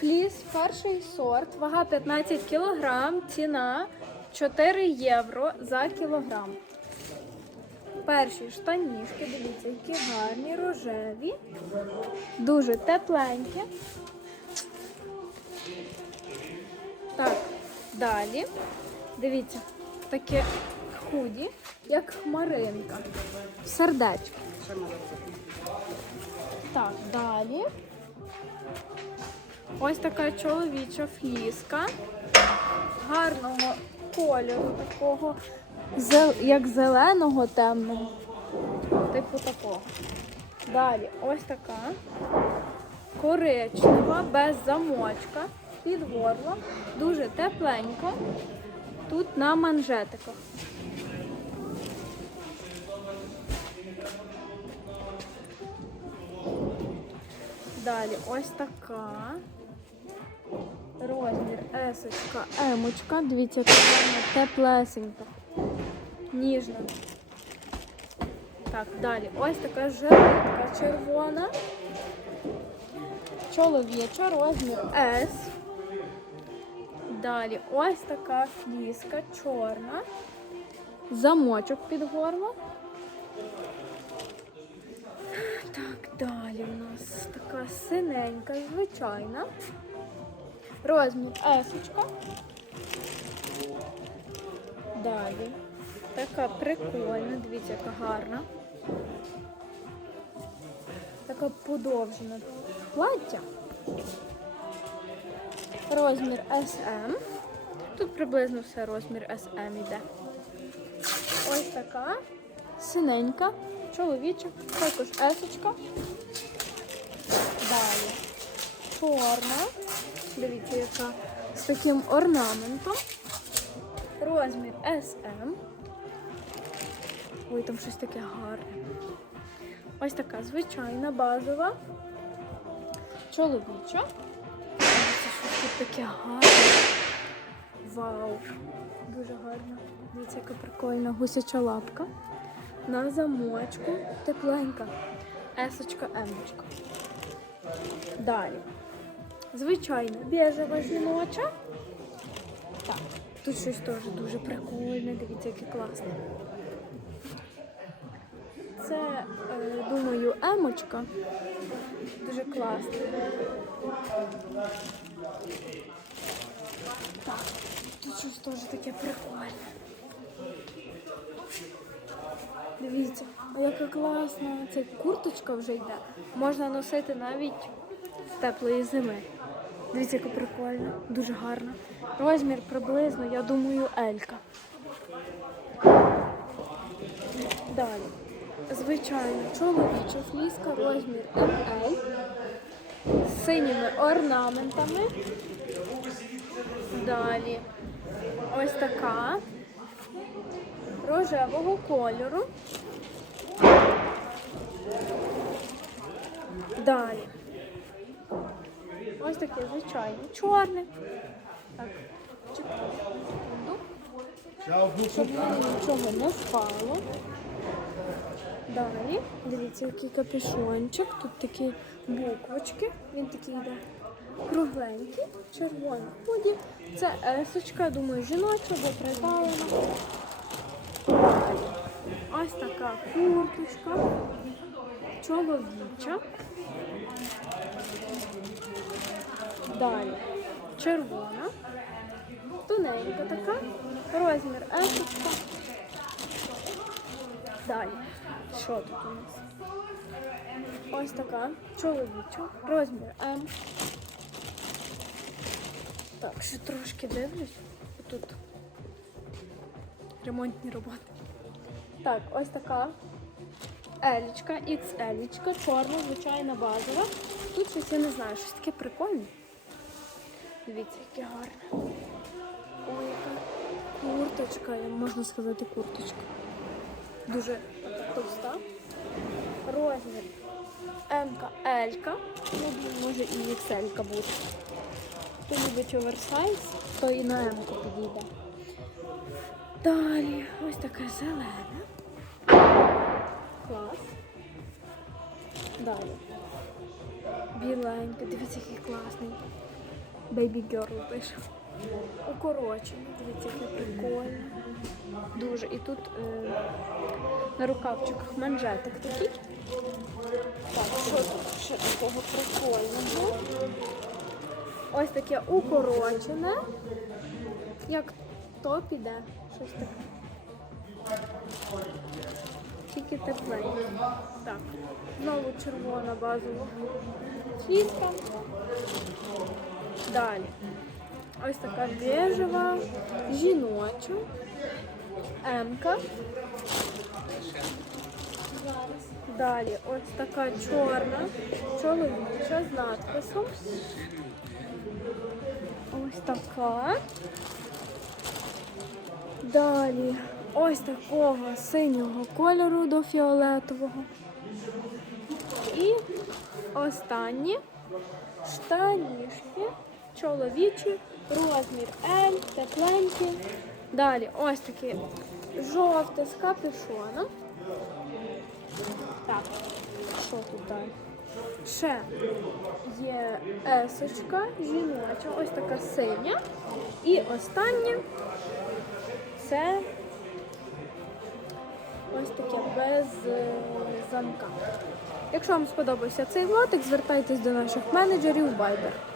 Фліс перший сорт, вага 15 кг, ціна 4 євро за кілограм. Перші штанішки, дивіться, які гарні, рожеві, дуже тепленькі. Так, далі. Дивіться, таке худі, як хмаринка. Сердечко. Так, далі. Ось така чоловіча фліска. Гарного кольору, такого, як зеленого темного. Типу такого. Далі ось така коричнева, без замочка, під горло, дуже тепленько. Тут на манжетиках. Далі ось така. Розмір есочка, емочка. Дивіться, яка теплесенька, ніжна. Так, далі. Ось така жилетка червона. Чоловіча, розмір S. Далі ось така фліска чорна. Замочок під горло. Так, далі у нас така синенька, звичайна. Розмір есочка. Далі. Така прикольна, дивіться, яка гарна. Така подовжена плаття. Розмір SM. Тут приблизно все розмір SM іде. Ось така синенька, чоловіча, також есочка. Далі. Чорна. Дивіться, яка з таким орнаментом. Розмір SM. Ой, там щось таке гарне. Ось така звичайна базова. Чоловіча. Щось таке гарне. Вау! Дуже гарно. Дивіться, яка прикольна гусяча лапка. На замочку. Тепленька. Есочка, емочка. Далі. Звичайна біжева жіноча. Так, тут щось теж дуже прикольне. Дивіться, яке класне. Це, е, думаю, емочка. Дуже класно. Так, тут щось теж таке прикольне. Дивіться, яка класна. Це курточка вже йде. Можна носити навіть з теплої зими. Дивіться, яка прикольна, дуже гарна. Розмір приблизно, я думаю, Елька. Далі. Звичайно, чоловіча фліска, розмір ML з синіми орнаментами. Далі. Ось така рожевого кольору. Далі. Ось таке звичайне чорне. Так, чекаю. Щоб нічого не впало. Далі, дивіться, який капюшончик. Тут такі буквочки. Він такий йде кругленький, червоний худі. Це есочка, думаю, жіноча, бо приталена. Ось така курточка. Чоловіча. Далі червона. Тоненька така. Розмір есочка. Далі. Що тут у нас? Ось така чоловіча. Розмір М. Так, ще трошки дивлюсь. Тут ремонтні роботи. Так, ось така Елічка, XL, чорна, звичайна базова. Тут щось я не знаю, щось таке прикольне. Дивіться, яке гарне. Ой, яка курточка, можна сказати, курточка. Дуже товста. Розмір МК, Елька. Ну, може і XL бути. Хто любить оверсайз, то і на М підійде. Далі ось така зелена. Клас. Далі. Біленька, дивіться, який класний. Baby Girl пише. Укорочено. Дивіться, яке прикольне. Дуже. І тут е, на рукавчиках манжетик такий. Так, що тут ще такого прикольного? Ось таке укорочене. Як то піде. Щось таке. Тільки тепленьке. Так. Знову червона базова філька. Далі. Ось така бежева, жіноча, М-ка. Далі ось така чорна, чоловіча з надписом. Ось така. Далі ось такого синього кольору до фіолетового. І останні штанішки чоловічі, розмір L, тепленькі. Далі ось такі жовте з капюшоном. Так, що тут далі? Ще є есочка жіноча, ось така синя. І останнє це ось таке без е, замка. Якщо вам сподобався цей лотик, звертайтесь до наших менеджерів в Viber.